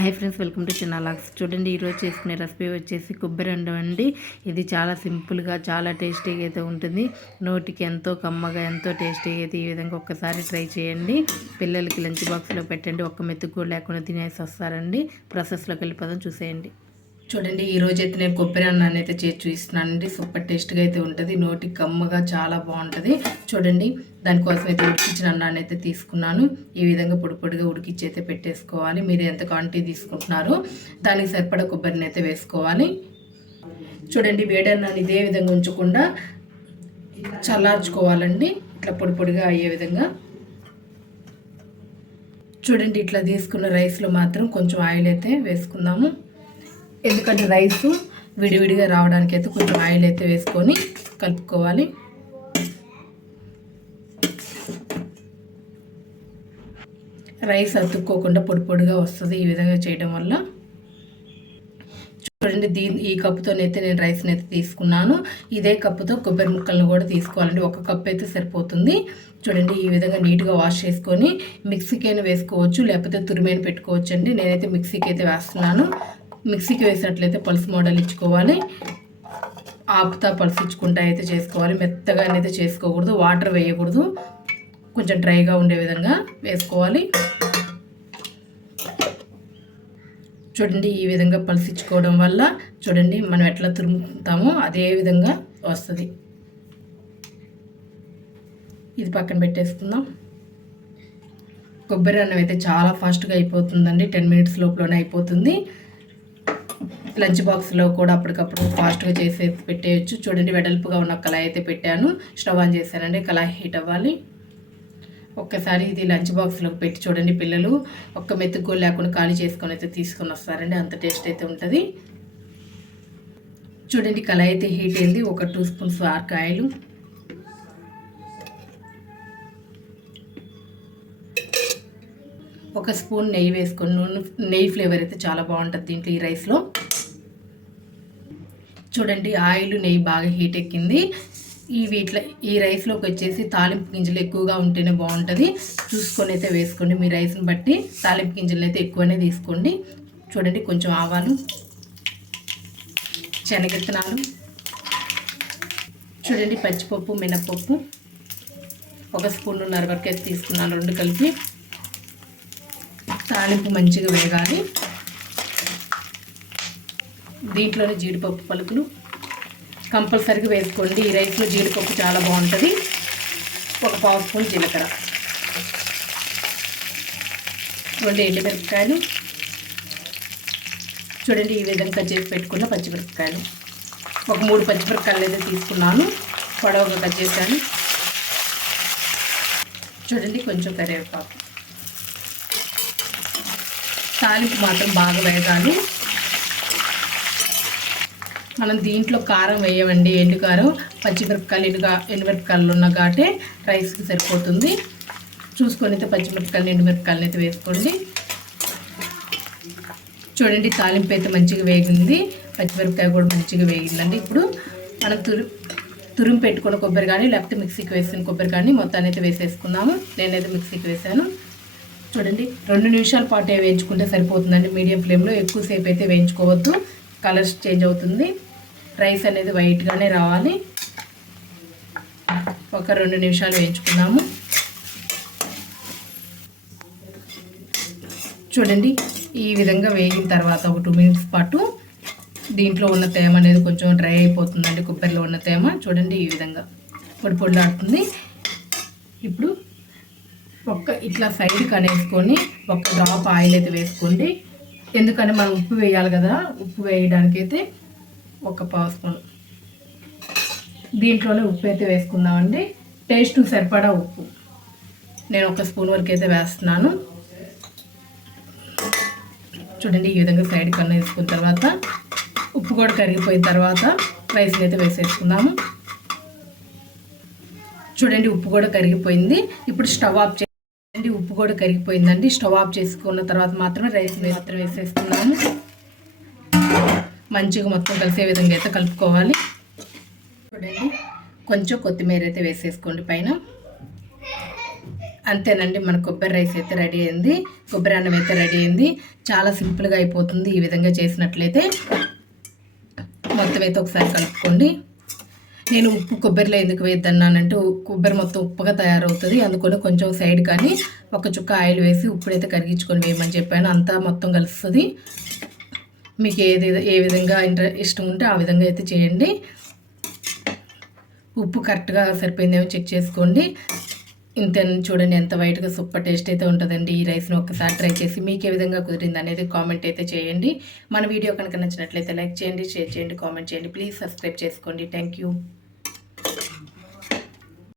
Hi friends welcome to చిన్న లాక్స్ చూడండి ఈరోజు చేసుకునే రెసిపీ వచ్చేసి కొబ్బరి అండం అండి. ఇది చాలా సింపుల్గా చాలా టేస్టీగా అయితే ఉంటుంది. నోటికి ఎంతో కమ్మగా ఎంతో టేస్టీగా అయితే ఈ విధంగా ఒక్కసారి ట్రై చేయండి. పిల్లలకి లంచ్ బాక్స్లో పెట్టండి. ఒక్క మెతుకు కూడా లేకుండా తినేసి వస్తారండి. ప్రాసెస్లోకి వెళ్ళిపోదాం చూసేయండి. చూడండి ఈ అయితే నేను కొబ్బరి అన్నాన్ని అయితే చేసి చూపిస్తున్నానండి. సూపర్ టేస్ట్గా అయితే ఉంటుంది. నోటి కమ్మగా చాలా బాగుంటుంది. చూడండి దానికోసం అయితే ఉడికించిన అన్నాన్ని అయితే తీసుకున్నాను. ఈ విధంగా పొడి పొడిగా ఉడికించి అయితే పెట్టేసుకోవాలి. మీరు ఎంత క్వాంటిటీ తీసుకుంటున్నారో దానికి సరిపడా కొబ్బరిని అయితే వేసుకోవాలి. చూడండి వేడి అన్నాన్ని ఇదే విధంగా ఉంచకుండా చల్లార్చుకోవాలండి. ఇట్లా పొడి పొడిగా అయ్యే విధంగా. చూడండి ఇట్లా తీసుకున్న రైస్లో మాత్రం కొంచెం ఆయిల్ అయితే వేసుకుందాము. ఎందుకంటే రైస్ విడివిడిగా రావడానికి అయితే కొంచెం ఆయిల్ అయితే వేసుకొని కలుపుకోవాలి. రైస్ అతుక్కోకుండా పొడి పొడిగా వస్తుంది ఈ విధంగా చేయడం వల్ల. చూడండి దీని ఈ కప్పుతోనైతే నేను రైస్ని అయితే తీసుకున్నాను. ఇదే కప్పుతో కొబ్బరి ముక్కలను కూడా తీసుకోవాలండి. ఒక కప్పు అయితే సరిపోతుంది. చూడండి ఈ విధంగా నీట్గా వాష్ చేసుకొని మిక్సీకి అయినా వేసుకోవచ్చు లేకపోతే తురిమైన పెట్టుకోవచ్చు అండి నేనైతే మిక్సీకి అయితే వేస్తున్నాను. మిక్సీకి వేసినట్లయితే పల్స్ మోడల్ ఇచ్చుకోవాలి. ఆపుతా పల్స్ ఇచ్చుకుంటా అయితే చేసుకోవాలి. మెత్తగా అయితే చేసుకోకూడదు. వాటర్ వేయకూడదు. కొంచెం డ్రైగా ఉండే విధంగా వేసుకోవాలి. చూడండి ఈ విధంగా పలిసిచ్చుకోవడం వల్ల చూడండి మనం ఎట్లా తురుముతామో అదే విధంగా వస్తుంది. ఇది పక్కన పెట్టేసుకుందాం. కొబ్బరి అన్నం అయితే చాలా ఫాస్ట్గా అయిపోతుందండి. టెన్ మినిట్స్ లోపలనే అయిపోతుంది. లంచ్ బాక్స్లో కూడా అప్పటికప్పుడు ఫాస్ట్గా చేసే పెట్టేయచ్చు. చూడండి వెడల్పుగా ఉన్న కళాయి అయితే పెట్టాను. స్టవ్ ఆన్ చేశానండి కళాయి హీట్ అవ్వాలి. ఒక్కసారి ఇది లంచ్ బాక్స్లో పెట్టి చూడండి పిల్లలు. ఒక్క మెతుకు లేకుండా ఖాళీ చేసుకొని అయితే తీసుకొని వస్తారండి. అంత టేస్ట్ అయితే ఉంటుంది. చూడండి కళాయి అయితే హీట్ అయింది. ఒక టూ స్పూన్స్ ఆర్కాయలు ఒక స్పూన్ నెయ్యి వేసుకొని నూనె నెయ్యి ఫ్లేవర్ అయితే చాలా బాగుంటుంది దీంట్లో ఈ రైస్లో. చూడండి ఆయిల్ నెయ్యి బాగా హీట్ ఎక్కింది. ఈ వీటిలో ఈ రైస్లోకి వచ్చేసి తాలింపు గింజలు ఎక్కువగా ఉంటేనే బాగుంటుంది. చూసుకొని అయితే వేసుకోండి. మీ రైస్ని బట్టి తాలింపు గింజలు అయితే ఎక్కువనే తీసుకోండి. చూడండి కొంచెం ఆవాలు శనగెత్తనాలు చూడండి పచ్చిపప్పు మినపప్పు. ఒక స్పూన్ వరకు అయితే తీసుకున్నాను రెండు కలిపి. తాలింపు మంచిగా వేగాలి. దీంట్లోనే జీడిపప్పు పలుకులు. కంపల్సరీగా వేసుకోండి. ఈ రైస్లో జీడిపప్పు చాలా బాగుంటుంది. ఒక పావు స్పూన్ జీలకర్ర. రెండు ఎండుమిరపకాయలు. చూడండి ఈ విధంగా కట్ చేసి పెట్టుకున్న పచ్చిమిరపకాయలు. ఒక మూడు పచ్చిమిరపకాయలు అయితే తీసుకున్నాను. పొడవుగా కట్ చేశాను. చూడండి కొంచెం కరివేపాకు. తాలింపు మాత్రం బాగా వేగాలి. మనం దీంట్లో కారం వేయమండి ఎండు కారం పచ్చిమిరపకాయలు ఎండు ఎండుమిరపకాయలు ఉన్న కాబట్టి రైస్కి సరిపోతుంది. చూసుకొని అయితే పచ్చిమిరపకాయలు ఎండుమిరపకాయలు అయితే వేసుకోండి. చూడండి తాలింపు అయితే మంచిగా వేగింది. పచ్చిమిరపకాయ కూడా మంచిగా వేగిందండి. ఇప్పుడు మనం తురు తురుము పెట్టుకున్న కొబ్బరి కానీ లేకపోతే మిక్సీకి వేసిన కొబ్బరి కానీ మొత్తాన్ని అయితే వేసేసుకుందాము. నేనైతే మిక్సీకి వేసాను. చూడండి రెండు నిమిషాల పాటు వేయించుకుంటే సరిపోతుందండి. మీడియం ఫ్లేమ్లో ఎక్కువసేపు అయితే వేయించుకోవద్దు. కలర్స్ చేంజ్ అవుతుంది. రైస్ అనేది వైట్గానే రావాలి. ఒక రెండు నిమిషాలు వేయించుకుందాము. చూడండి ఈ విధంగా వేగిన తర్వాత ఒక టూ మినిట్స్ పాటు దీంట్లో ఉన్న తేమ అనేది కొంచెం డ్రై అయిపోతుందండి కొబ్బరిలో ఉన్న తేమ. చూడండి ఈ విధంగా పొడి పొడిలాడుతుంది. ఇప్పుడు ఒక్క ఇట్లా సైడ్కి అనేసుకొని ఒక డ్రాప్ ఆయిల్ అయితే వేసుకోండి. ఎందుకంటే మనం ఉప్పు వేయాలి కదా ఉప్పు వేయడానికైతే ఒక పావు స్పూన్ దీంట్లోనే ఉప్పు అయితే వేసుకుందామండి. టేస్ట్ సరిపడా ఉప్పు. నేను ఒక స్పూన్ వరకు అయితే వేస్తున్నాను. చూడండి ఈ విధంగా సైడ్ కన్నా వేసుకున్న తర్వాత ఉప్పు కూడా కరిగిపోయిన తర్వాత రైస్ని అయితే వేసేసుకుందాము. చూడండి ఉప్పు కూడా కరిగిపోయింది. ఇప్పుడు స్టవ్ ఆఫ్ చేయండి ఉప్పు కూడా కరిగిపోయిందండి. స్టవ్ ఆఫ్ చేసుకున్న తర్వాత మాత్రమే రైస్ మాత్రం వేసేస్తున్నాము. మంచిగా మొత్తం కలిసే విధంగా అయితే కలుపుకోవాలి. చూడండి. కొంచెం కొత్తిమీర అయితే వేసేసుకోండి పైన. అంతేనండి మన కొబ్బరి రైస్ అయితే రెడీ అయింది. కొబ్బరి అన్నం అయితే రెడీ అయింది. చాలా సింపుల్గా అయిపోతుంది ఈ విధంగా చేసినట్లయితే. మొత్తం అయితే ఒకసారి కలుపుకోండి. నేను ఉప్పు కొబ్బరిలో ఎందుకు వేద్దన్నానంటే కొబ్బరి మొత్తం ఉప్పుగా తయారవుతుంది. అందుకని కొంచెం సైడ్ కానీ ఒక చుక్క ఆయిల్ వేసి ఉప్పుడైతే కరిగించుకొని వేయమని చెప్పాను. అంతా మొత్తం కలుస్తుంది. మీకు ఏది ఏ విధంగా ఇంట్ర ఇష్టం ఉంటే ఆ విధంగా అయితే చేయండి. ఉప్పు కరెక్ట్గా సరిపోయిందేమో చెక్ చేసుకోండి. ఇంత చూడండి ఎంత వైట్గా సూపర్ టేస్ట్ అయితే ఉంటుందండి ఈ రైస్ని ఒక్కసారి ట్రై చేసి మీకు ఏ విధంగా కుదిరింది అనేది కామెంట్ అయితే చేయండి. మన వీడియో కనుక నచ్చినట్లయితే లైక్ చేయండి షేర్ చేయండి కామెంట్ చేయండి. ప్లీజ్ సబ్స్క్రైబ్ చేసుకోండి. Thank you